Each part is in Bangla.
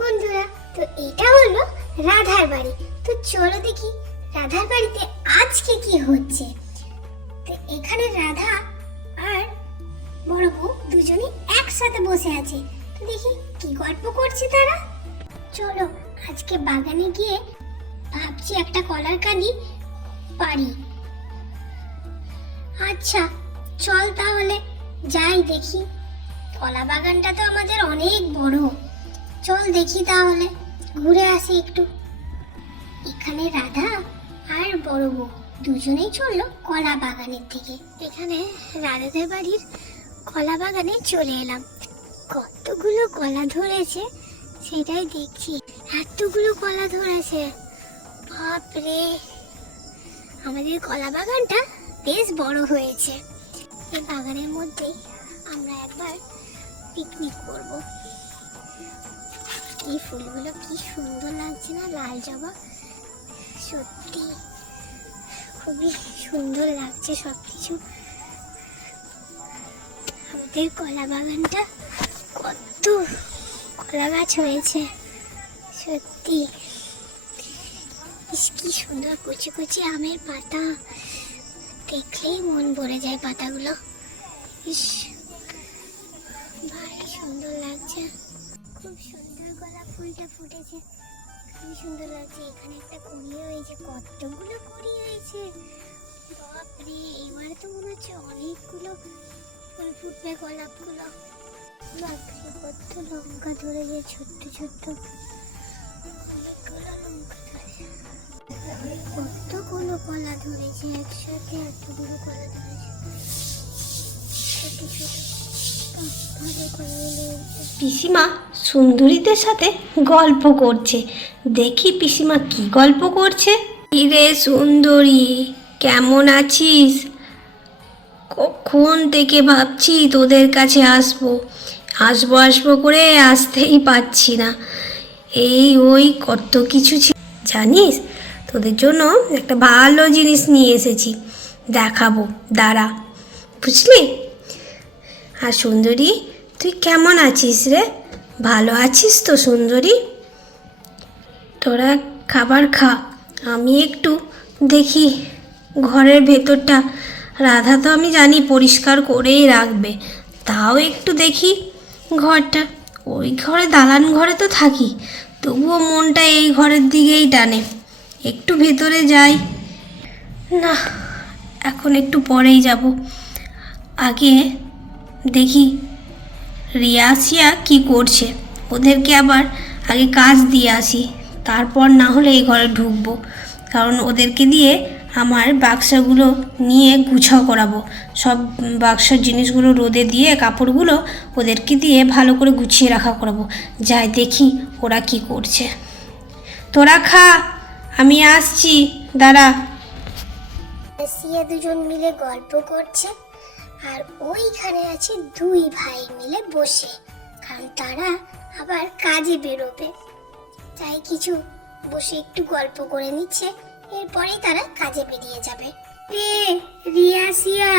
বন্ধুরা, তো এটা হলো রাধার বাড়ি। তো চলো দেখি রাধার বাড়িতে আজকে কি হচ্ছে। তো এখানে রাধা আর বড় বউ দুজনই একসাথে বসে আছে। তো দেখি কি গল্প করছে তারা। চলো, আজকে বাগানে গিয়ে ভাবছি একটা কলার কানি পারি আচ্ছা চল তাহলে যাই দেখি। কলা বাগানটা তো আমাদের অনেক বড়। চল দেখি তাহলে। ঘুরে আসি একটু। এখানে রাধা আর বড় বউ দুজনেই চলল কলা বাগানের দিকে। এখানে রাধাদের বাড়ির কলা বাগানে চলে এলাম। কতগুলো কলা ধরেছে সেটাই দেখছি। এতগুলো কলা ধরেছে। বাপরে! আমাদের কলা বাগানটা বেশ বড় হয়েছে। এই বাগানের মধ্যেই আমরা একবার পিকনিক করব। এই ফুলগুলো, কি সুন্দর লাগছে না? লাল জবা। সত্যি, খুবই সুন্দর লাগছে সব কিছু আমাদের কলা বাগানটা কত কলা গাছ হয়েছে, সত্যি। কি সুন্দর কুচি কুচি আমের পাতা। দেখলেই মন ভরে যায় পাতাগুলো। ইস। ফুলটা ফুটেছে। খুবই সুন্দর লাগছে, এখানে একটা কুড়ি হয়েছে কতগুলো কুড়ি হয়েছে বাপরে, এবারে তো মনে হচ্ছে অনেকগুলো ফুল ফুটবে, গোলাপগুলো। বাপরে, কত লঙ্কা ধরেছে ছোট্ট ছোট্ট অনেকগুলো লঙ্কা ধরেছে কতগুলো কলা ধরেছে, একসাথে এতগুলো কলা ধরেছে। ছোট ছোট পিসিমা সুন্দরীদের সাথে গল্প করছে। দেখি পিসিমা কি গল্প করছে? রে সুন্দরী, কেমন আছিস? কখন থেকে ভাবছি তোদের কাছে আসব। আসব আসব করে আসতেই পাচ্ছি না। এই ওই কত কিছু ছিল জানিস? তোদের জন্য একটা ভালো জিনিস নিয়ে এসেছি। দেখাবো, দাঁড়া। বুঝলি? আর সুন্দরী, তুই কেমন আছিস রে? ভালো আছিস তো সুন্দরী? তোরা খাবার খা, আমি একটু দেখি ঘরের ভেতরটা। রাধা তো আমি জানি পরিষ্কার করেই রাখবে, তাও একটু দেখি ঘরটা। ওই ঘরে, দালান ঘরে তো থাকি, তবুও মনটা এই ঘরের দিকেই টানে। একটু ভেতরে যাই। না, এখন একটু পরেই যাব। আগে দেখি। রিয়াসিয়া কি করছে? ওদেরকে আবার আগে কাজ দিয়ে আসি, তারপর না হলে এই ঘরে ঢুকবো। কারণ ওদেরকে দিয়ে আমার বাক্সাগুলো নিয়ে গুছাও করাবো। সব বাক্সার জিনিসগুলো রোদে দিয়ে কাপড়গুলো ওদেরকে দিয়ে ভালো করে গুছিয়ে রাখা করাবো। যাই দেখি ওরা কি করছে। তোরা খা, আমি আসছি, দাঁড়া। দুজন মিলে গল্প করছে। আর ওইখানে আছে দুই ভাই মিলে বসে, কারণ তারা আবার কাজে বেরোবে। তাই কিছু বসে একটু গল্প করে নিচ্ছে, এরপরেই তারা কাজে বেরিয়ে যাবে। রে রিয়া সিয়া!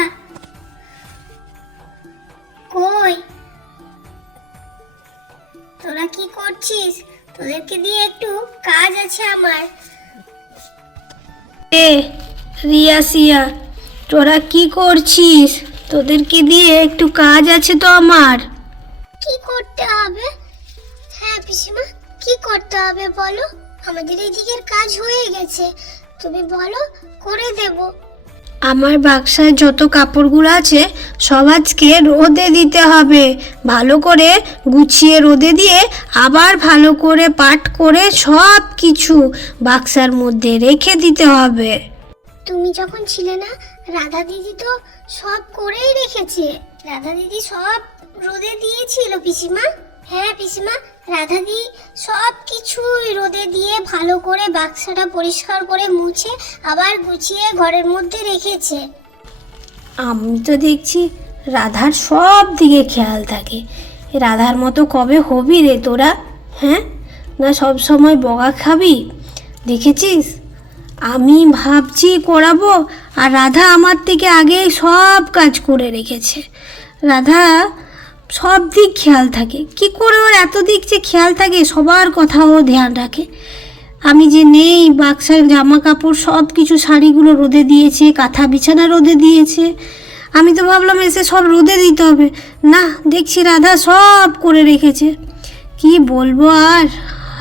কই? তোরা কি করছিস? তোদেরকে দিয়ে একটু কাজ আছে আমার। এ রিয়াসিয়া তোরা কি করছিস? তোদেরকে দিয়ে একটু কাজ আছে তো আমার। কি করতে হবে? হ্যাঁ পিসিমা কি করতে হবে বলো? আমাদের এদিকের কাজ হয়ে গেছে। তুমি বলো করে দেব। আমার বাক্সায় যত কাপড়গুলো আছে সব আজকে রোদে দিতে হবে। ভালো করে গুছিয়ে রোদে দিয়ে আবার ভালো করে পাট করে সব কিছু বাক্সার মধ্যে রেখে দিতে হবে। তুমি যখন ছিলে না রাধা দিদি তো সব করেই রেখেছে। রাধা দিদি সব রোদে দিয়েছিল পিসিমা। হ্যাঁ পিসিমা, রাধা দি সব কিছুই রোদে দিয়ে ভালো করে বাক্সাটা পরিষ্কার করে মুছে আবার গুছিয়ে ঘরের মধ্যে রেখেছে। আমি তো দেখছি রাধার সব দিকে খেয়াল থাকে। রাধার মতো কবে হবি রে তোরা হ্যাঁ? না সব সময় বগা খাবি? দেখেছিস? আমি ভাবছি করাবো আর রাধা আমার থেকে আগে সব কাজ করে রেখেছে। রাধা সব দিক খেয়াল থাকে। কি করে ওর এত দিক যে খেয়াল থাকে, সবার কথা ও ধ্যান রাখে। আমি যে নেই, বাক্সার জামা কাপড় সব কিছু শাড়িগুলো রোদে দিয়েছে, কাঁথা বিছানা রোদে দিয়েছে। আমি তো ভাবলাম, এসে সব রোদে দিতে হবে। না, দেখছি রাধা সব করে রেখেছে। কি বলব আর?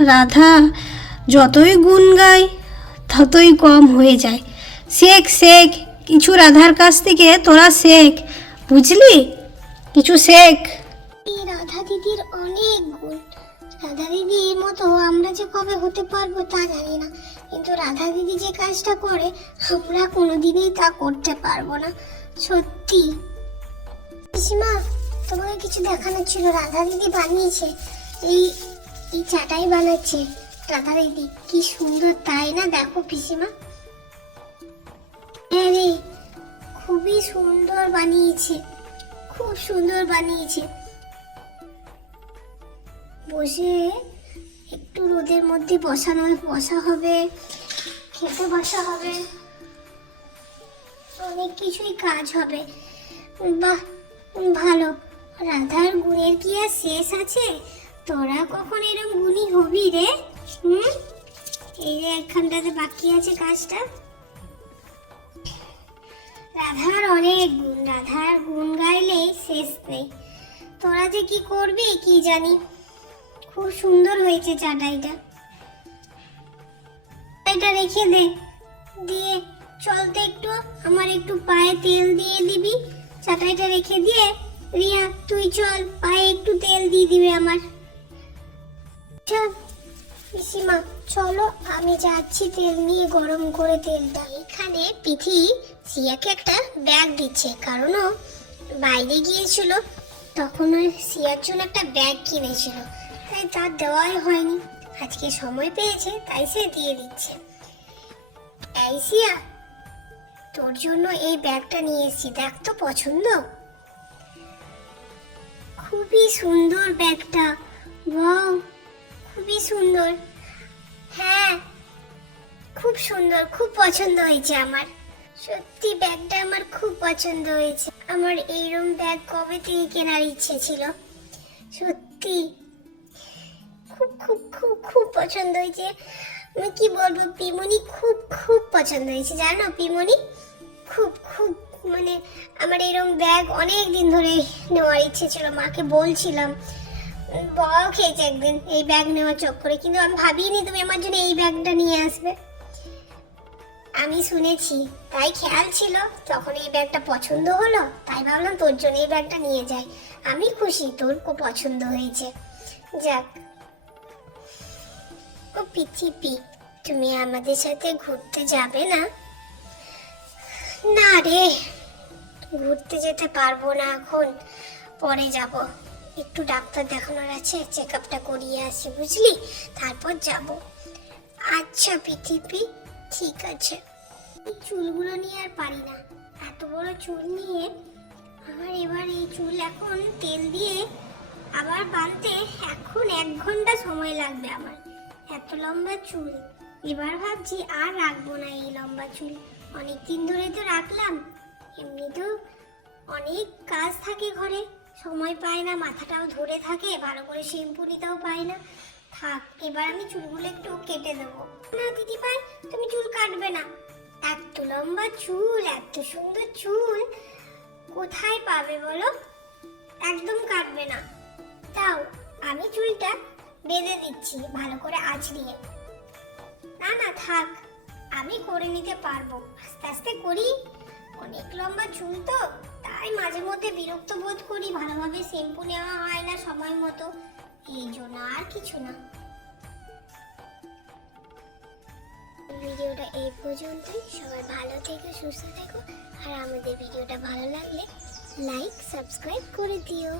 রাধা যতই গুণ গায়, ততই কম হয়ে যায়। শেখ শেখ, কিছু রাধার কাছ থেকে তোরা শেখ, বুঝলি? কিছু শেখ। এই রাধা দিদির অনেক গুণ। রাধা দিদির মতো আমরা যে কবে হতে পারব তা জানি না। কিন্তু রাধা দিদি যে কাজটা করে, আমরা কোনোদিনই তা করতে পারব না। সত্যি। পিসিমা, তোমাকে কিছু দেখানোর ছিল। রাধা দিদি বানিয়েছে। এই এই চাটাই বানাচ্ছে রাধা দিদি। কি সুন্দর, তাই না? দেখো পিসিমা। রে খুবই সুন্দর বানিয়েছে, খুব সুন্দর বানিয়েছে। বসে একটু রোদের মধ্যে বসানো, বসা হবে, খেতে বসা হবে। অনেক কিছুই কাজ হবে। বাহ, ভালো। রাধার গুণের কি আর শেষ আছে? তোরা কখন এরকম গুণী হবি রে? হুম? এই যে এখানটাতে বাকি আছে কাজটা। রাধার অনেক গুণ, রাধার গুণ গাইলেই শেষ নেই তোরা যে কি করবি, কি জানি? খুব সুন্দর হয়েছে চাটাইটা। এটা রেখে দে। দিয়ে চল তো একটু, আমার একটু পায়ে তেল দিয়ে দিবি। চাটাইটা রেখে দিয়ে, রিয়া, তুই চল, পায়ে একটু তেল দিয়ে দিবি আমার। পিসিমা। চলো, আমি যাচ্ছি তেল নিয়ে গরম করে তেলটা। এখানে পিথি সিয়াকে একটা ব্যাগ দিচ্ছে, কারণ বাইরে গিয়েছিল, তখন ওই সিয়ার জন্য একটা ব্যাগ কিনেছিল। তাই তার দেওয়াই হয়নি। আজকে সময় পেয়েছে, তাই সে দিয়ে দিচ্ছে। এই সিয়া, তোর জন্য এই ব্যাগটা নিয়ে এসেছি, দেখ তো পছন্দ। খুবই সুন্দর ব্যাগটা ওয়াও খুবই সুন্দর। হ্যাঁ। খুব সুন্দর, খুব পছন্দ হয়েছে আমার। সত্যি ব্যাগটা আমার খুব পছন্দ হয়েছে। আমার এইরকম ব্যাগ কবে থেকে কেনার ইচ্ছে ছিল? সত্যি খুব খুব খুব খুব পছন্দ হয়েছে। আমি কি বলব, পিমনি খুব খুব পছন্দ হয়েছে। জানো পিমনি? খুব খুব মানে আমার এরকম ব্যাগ অনেক দিন ধরে নেওয়ার ইচ্ছে ছিল। মাকে বলছিলাম উম, খেয়েছে একদিন এই ব্যাগ নেওয়ার চক্করে কিন্তু আমি ভাবিনি তুমি আমার জন্য এই ব্যাগটা নিয়ে আসবে। আমি শুনেছি তাই খেয়াল ছিল তখন এই ব্যাগটা পছন্দ হলো তাই ভাবলাম তোর জন্য এই ব্যাগটা নিয়ে যাই। আমি খুশি তোর খুব পছন্দ হয়েছে। যাক ও পিচিপি তুমি আমাদের সাথে ঘুরতে যাবে না? না রে ঘুরতে যেতে পারব না এখন পরে যাব। একটু ডাক্তার দেখানোর আছে চেক আপটা করিয়ে আসি, বুঝলি? তারপর যাব। আচ্ছা পৃথিবী, ঠিক আছে। চুলগুলো নিয়ে আর পারি না। এত বড় চুল নিয়ে আমার এবার এই চুল এখন তেল দিয়ে আবার বাঁধতে এখন এক ঘণ্টা সময় লাগবে আমার। এত লম্বা চুল। এবার ভাবছি আর রাখব না এই লম্বা চুল। অনেক দিন ধরে তো রাখলাম। এমনিতেও অনেক কাজ থাকে ঘরে। সময় পায় না, মাথাটাও ধরে থাকে, ভালো করে শ্যাম্পু নিতেও পাই না। থাক, এবার আমি চুলগুলো একটু কেটে দেবো। না দিদি ভাই তুমি চুল কাটবে না। এত লম্বা চুল, এত সুন্দর চুল, কোথায় পাবে বলো? একদম কাটবে না। তাও, আমি চুলটা বেঁধে দিচ্ছি, ভালো করে আছড়িয়ে না না, থাক, আমি করে নিতে পারব। আস্তে আস্তে করি। অনেক লম্বা চুল তো। তাই মাঝে মধ্যে বিরক্ত বোধ করি, ভালোভাবে শ্যাম্পু নেওয়া হয় না সময় মতো। এই জন্য আর কিছু না। ভিডিওটা এই পর্যন্তই। সবাই ভালো থেকো, সুস্থ থেকো। আর আমাদের ভিডিওটা ভালো লাগলে লাইক সাবস্ক্রাইব করে দিও।